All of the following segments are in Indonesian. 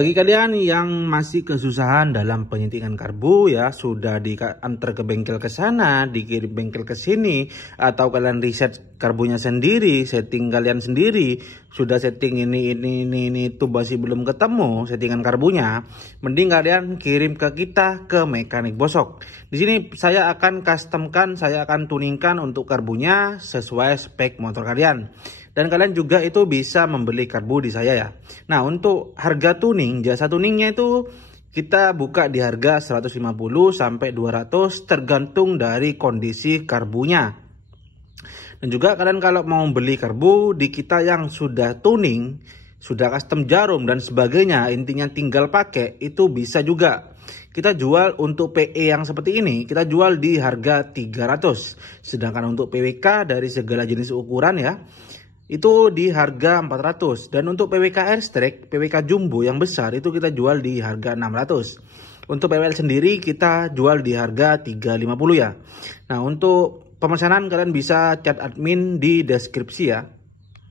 Bagi kalian yang masih kesusahan dalam penyuntikan karbu ya, sudah diantar ke bengkel ke sana, dikirim bengkel ke sini, atau kalian riset karbunya sendiri, setting kalian sendiri, sudah setting ini itu masih belum ketemu settingan karbunya, mending kalian kirim ke kita ke Mekanik Bosok. Di sini saya akan customkan, saya akan tuningkan untuk karbunya sesuai spek motor kalian. Dan kalian juga itu bisa membeli karbu di saya ya. Nah, untuk harga tuning, jasa tuningnya itu kita buka di harga 150 sampai 200 tergantung dari kondisi karbunya. Dan juga kalian kalau mau beli karbu di kita yang sudah tuning, sudah custom jarum dan sebagainya, intinya tinggal pakai, itu bisa juga. Kita jual untuk PE yang seperti ini, kita jual di harga 300. Sedangkan untuk PWK dari segala jenis ukuran ya, itu di harga 400. Dan untuk PWK Airstrike, PWK Jumbo yang besar itu kita jual di harga 600. Untuk PWL sendiri kita jual di harga 350 ya. Nah, untuk pemesanan kalian bisa chat admin di deskripsi ya.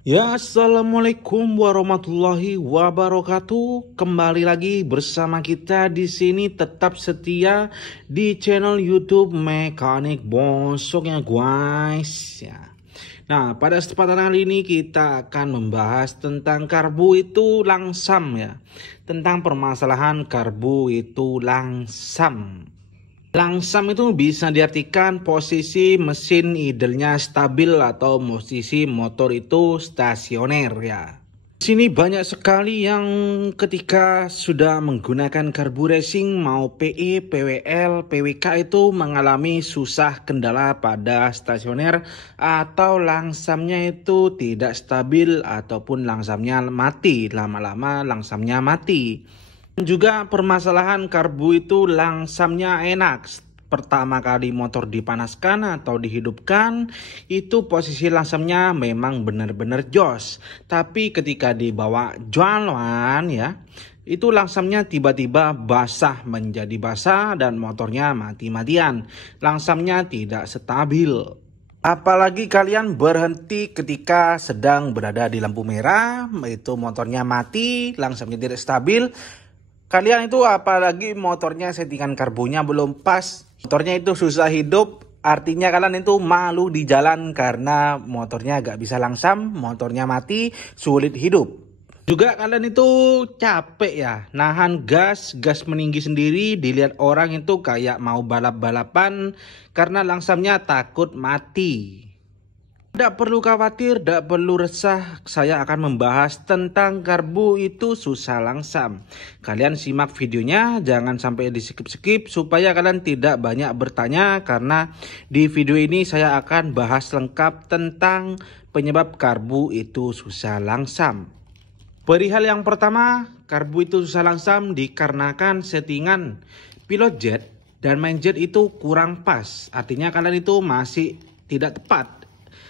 Ya, assalamualaikum warahmatullahi wabarakatuh. Kembali lagi bersama kita di sini, tetap setia di channel YouTube Mekanik Bosok ya guys ya. Nah, pada kesempatan kali ini kita akan membahas tentang karbu itu langsam ya. Tentang permasalahan karbu itu langsam. Langsam itu bisa diartikan posisi mesin idlenya stabil atau posisi motor itu stasioner ya. Di sini banyak sekali yang ketika sudah menggunakan karbu racing mau PE, PWL, PWK itu mengalami susah kendala pada stasioner atau langsamnya itu tidak stabil ataupun langsamnya mati, lama-lama langsamnya mati. Juga permasalahan karbu itu langsamnya enak. Pertama kali motor dipanaskan atau dihidupkan, itu posisi langsamnya memang benar-benar jos. Tapi ketika dibawa jalan ya, itu langsamnya tiba-tiba basah menjadi basah dan motornya mati-matian. Langsamnya tidak stabil. Apalagi kalian berhenti ketika sedang berada di lampu merah, itu motornya mati, langsamnya tidak stabil. Kalian itu apalagi motornya settingan karbunya belum pas, motornya itu susah hidup, artinya kalian itu malu di jalan karena motornya gak bisa langsam, motornya mati, sulit hidup. Juga kalian itu capek ya, nahan gas meninggi sendiri, dilihat orang itu kayak mau balap-balapan karena langsamnya takut mati. Tidak perlu khawatir, tidak perlu resah, saya akan membahas tentang karbu itu susah langsam. Kalian simak videonya, jangan sampai di skip-skip supaya kalian tidak banyak bertanya, karena di video ini saya akan bahas lengkap tentang penyebab karbu itu susah langsam. Perihal yang pertama, karbu itu susah langsam dikarenakan settingan pilot jet dan main jet itu kurang pas. Artinya kalian itu masih tidak tepat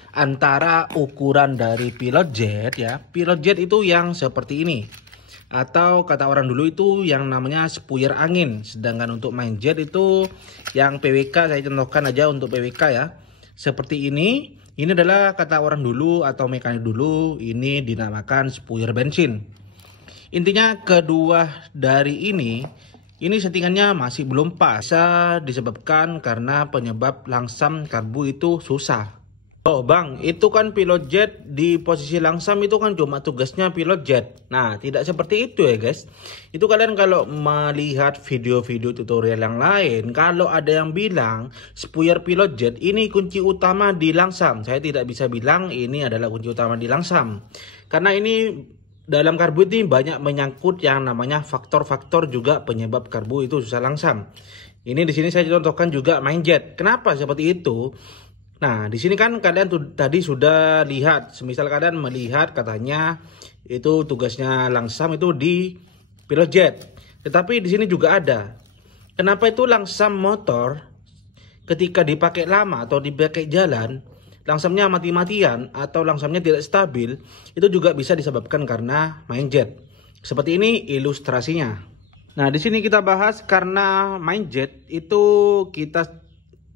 antara ukuran dari pilot jet ya. Pilot jet itu yang seperti ini, atau kata orang dulu itu yang namanya spuyer angin. Sedangkan untuk main jet itu yang PWK, saya contohkan aja untuk PWK ya, seperti ini. Ini adalah kata orang dulu atau mekanik dulu, ini dinamakan spuyer bensin. Intinya kedua dari ini settingannya masih belum pas. Bisa disebabkan karena penyebab langsam karbu itu susah. Oh bang, itu kan pilot jet di posisi langsam itu kan cuma tugasnya pilot jet. Nah, tidak seperti itu ya guys. Itu kalian kalau melihat video-video tutorial yang lain, kalau ada yang bilang spuyer pilot jet ini kunci utama di langsam, saya tidak bisa bilang ini adalah kunci utama di langsam. Karena ini dalam karbu ini banyak menyangkut yang namanya faktor-faktor juga penyebab karbu itu susah langsam. Ini di sini saya contohkan juga main jet. Kenapa seperti itu? Nah, di sini kan kalian tadi sudah lihat, semisal kalian melihat katanya itu tugasnya langsam itu di pilot jet. Tetapi di sini juga ada. Kenapa itu langsam motor ketika dipakai lama atau dipakai jalan, langsamnya mati-matian atau langsamnya tidak stabil, itu juga bisa disebabkan karena main jet. Seperti ini ilustrasinya. Nah, di sini kita bahas karena main jet itu kita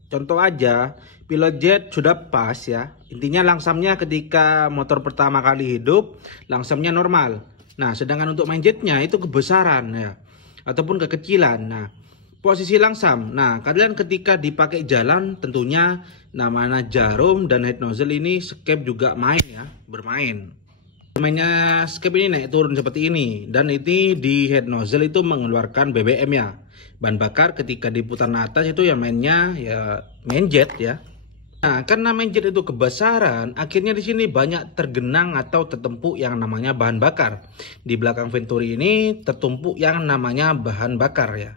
contoh aja, pilot jet sudah pas ya. Intinya langsamnya ketika motor pertama kali hidup, langsamnya normal. Nah, sedangkan untuk main jetnya itu kebesaran ya, ataupun kekecilan. Nah, posisi langsam. Nah, kalian ketika dipakai jalan tentunya namanya jarum dan head nozzle ini skep juga main ya, bermain. Mainnya skep ini naik turun seperti ini, dan ini di head nozzle itu mengeluarkan BBM ya, bahan bakar. Ketika diputar atas itu ya mainnya ya main jet ya. Nah, karena main jet itu kebesaran, akhirnya di sini banyak tergenang atau tertumpuk yang namanya bahan bakar. Di belakang Venturi ini tertumpuk yang namanya bahan bakar ya.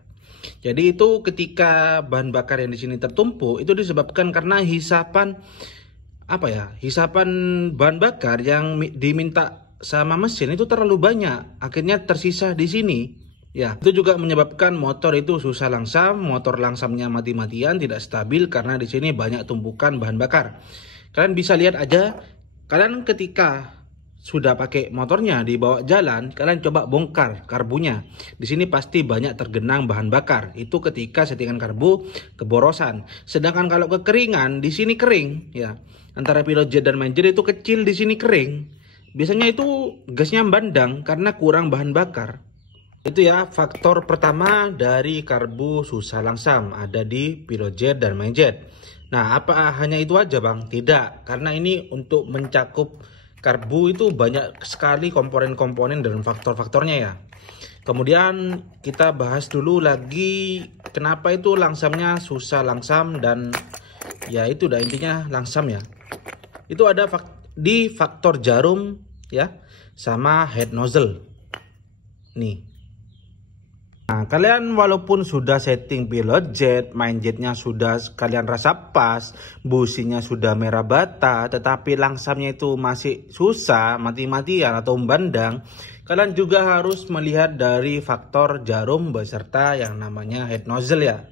Jadi itu ketika bahan bakar yang di sini tertumpuk itu disebabkan karena hisapan hisapan bahan bakar yang diminta sama mesin itu terlalu banyak, akhirnya tersisa di sini. Ya, itu juga menyebabkan motor itu susah langsam, motor langsamnya mati-matian, tidak stabil karena di sini banyak tumpukan bahan bakar. Kalian bisa lihat aja, kalian ketika sudah pakai motornya dibawa jalan, kalian coba bongkar karbunya. Di sini pasti banyak tergenang bahan bakar. Itu ketika settingan karbu keborosan. Sedangkan kalau kekeringan, di sini kering ya. Antara pilot jet dan main jet itu kecil, di sini kering. Biasanya itu gasnya bandang karena kurang bahan bakar. Itu ya faktor pertama dari karbu susah langsam ada di pilot jet dan main jet. Nah, apa hanya itu aja bang? Tidak, karena ini untuk mencakup karbu itu banyak sekali komponen-komponen dan faktor-faktornya ya. Kemudian kita bahas dulu lagi kenapa itu langsamnya susah langsam, dan ya itu udah intinya langsam ya. Itu ada di faktor jarum ya sama head nozzle. Nih. Nah, kalian walaupun sudah setting pilot jet, main jetnya sudah kalian rasa pas, businya sudah merah bata, tetapi langsamnya itu masih susah, mati-matian atau membandang, kalian juga harus melihat dari faktor jarum beserta yang namanya head nozzle ya.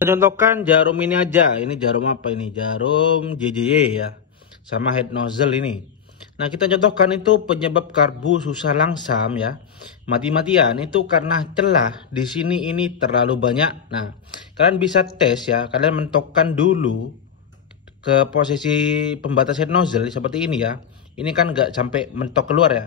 Contohkan jarum ini aja, ini jarum apa ini? Jarum JJY ya, sama head nozzle ini. Nah, kita contohkan itu penyebab karbu susah langsam ya, mati-matian itu karena celah di sini ini terlalu banyak. Nah, kalian bisa tes ya, kalian mentokkan dulu ke posisi pembatas head nozzle seperti ini ya. Ini kan nggak sampai mentok keluar ya,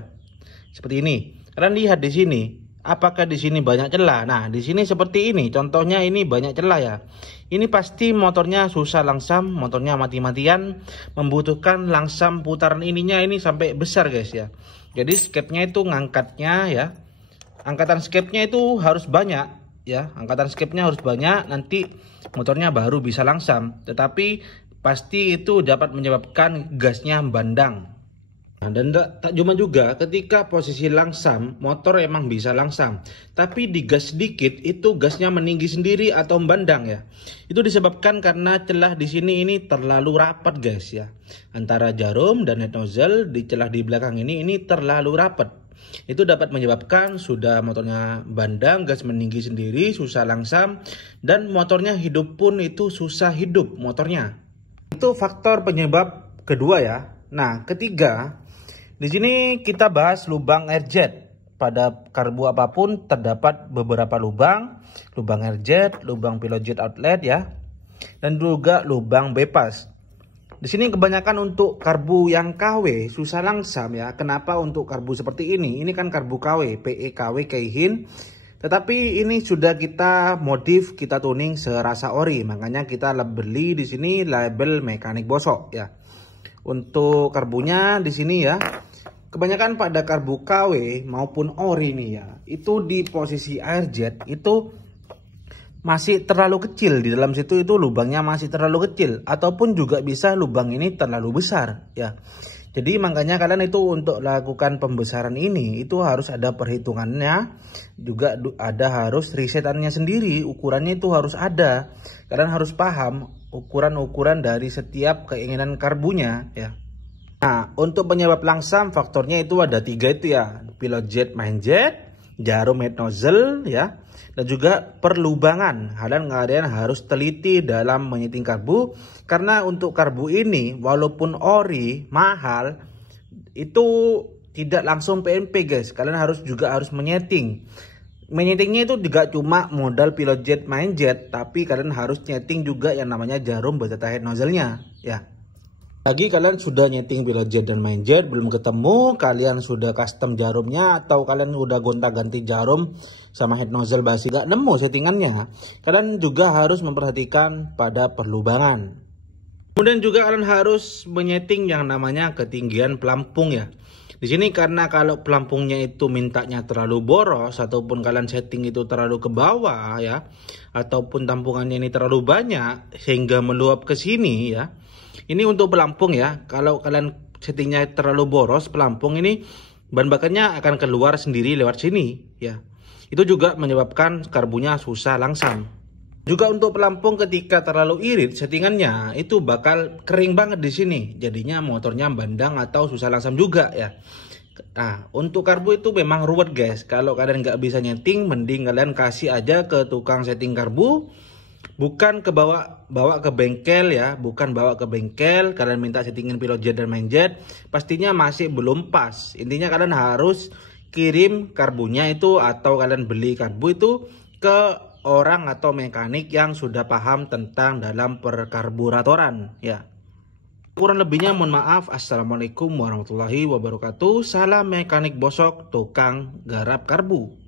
seperti ini. Kalian lihat di sini, apakah di sini banyak celah? Nah, di sini seperti ini, contohnya ini banyak celah ya. Ini pasti motornya susah langsam, motornya mati-matian, membutuhkan langsam putaran ininya ini sampai besar guys ya. Jadi skepnya itu ngangkatnya ya, angkatan skepnya itu harus banyak ya, angkatan skepnya harus banyak, nanti motornya baru bisa langsam. Tetapi pasti itu dapat menyebabkan gasnya bandang. Nah, dan tak cuma juga ketika posisi langsam, motor emang bisa langsam, tapi digas sedikit itu gasnya meninggi sendiri atau membandang ya. Itu disebabkan karena celah di sini ini terlalu rapat guys ya. Antara jarum dan head nozzle di celah di belakang ini terlalu rapat. Itu dapat menyebabkan sudah motornya bandang, gas meninggi sendiri, susah langsam, dan motornya hidup pun itu susah hidup motornya. Itu faktor penyebab kedua ya. Nah, ketiga, di sini kita bahas lubang air jet. Pada karbu apapun terdapat beberapa lubang air jet, lubang pilot jet outlet ya, dan juga lubang bypass. Di sini kebanyakan untuk karbu yang KW susah langsam ya. Kenapa untuk karbu seperti ini? Ini kan karbu KW, PE KW Keihin. Tetapi ini sudah kita modif, kita tuning serasa ori. Makanya kita beli di sini label mekanik bosok ya. Untuk karbunya di sini ya, kebanyakan pada karbu KW maupun ori nih ya, itu di posisi air jet itu masih terlalu kecil, di dalam situ itu lubangnya masih terlalu kecil, ataupun juga bisa lubang ini terlalu besar ya. Jadi makanya kalian itu untuk lakukan pembesaran ini itu harus ada perhitungannya, juga ada harus risetannya sendiri, ukurannya itu harus ada. Kalian harus paham ukuran-ukuran dari setiap keinginan karbunya ya. Nah, untuk penyebab langsam faktornya itu ada 3 itu ya, pilot jet, main jet, jarum head nozzle ya, dan juga perlubangan. Kalian harus teliti dalam menyeting karbu, karena untuk karbu ini walaupun ori mahal itu tidak langsung PNP guys. Kalian juga harus menyeting. Menyetingnya itu juga cuma modal pilot jet, main jet, tapi kalian harus nyeting juga yang namanya jarum beserta head nozzle-nya ya. Lagi kalian sudah nyeting pilot jet dan main jet belum ketemu, kalian sudah custom jarumnya atau kalian udah gonta-ganti jarum sama head nozzle basi gak nemu settingannya, kalian juga harus memperhatikan pada perlubangan. Kemudian juga kalian harus menyeting yang namanya ketinggian pelampung ya. Di sini karena kalau pelampungnya itu mintanya terlalu boros ataupun kalian setting itu terlalu ke bawah ya, ataupun tampungannya ini terlalu banyak sehingga meluap ke sini ya. Ini untuk pelampung ya. Kalau kalian settingnya terlalu boros pelampung ini, bahan bakarnya akan keluar sendiri lewat sini ya. Itu juga menyebabkan karbunya susah langsam. Juga untuk pelampung ketika terlalu irit settingannya itu bakal kering banget di sini. Jadinya motornya bandang atau susah langsam juga ya. Nah, untuk karbu itu memang ruwet guys. Kalau kalian nggak bisa nyeting, mending kalian kasih aja ke tukang setting karbu. Bukan bawa ke bengkel ya, bukan bawa ke bengkel. Kalian minta settingin pilot jet dan main jet, pastinya masih belum pas. Intinya kalian harus kirim karbunya itu atau kalian beli karbu itu ke orang atau mekanik yang sudah paham tentang dalam perkarburatoran ya. Kurang lebihnya mohon maaf. Assalamualaikum warahmatullahi wabarakatuh. Salam mekanik bosok, tukang garap karbu.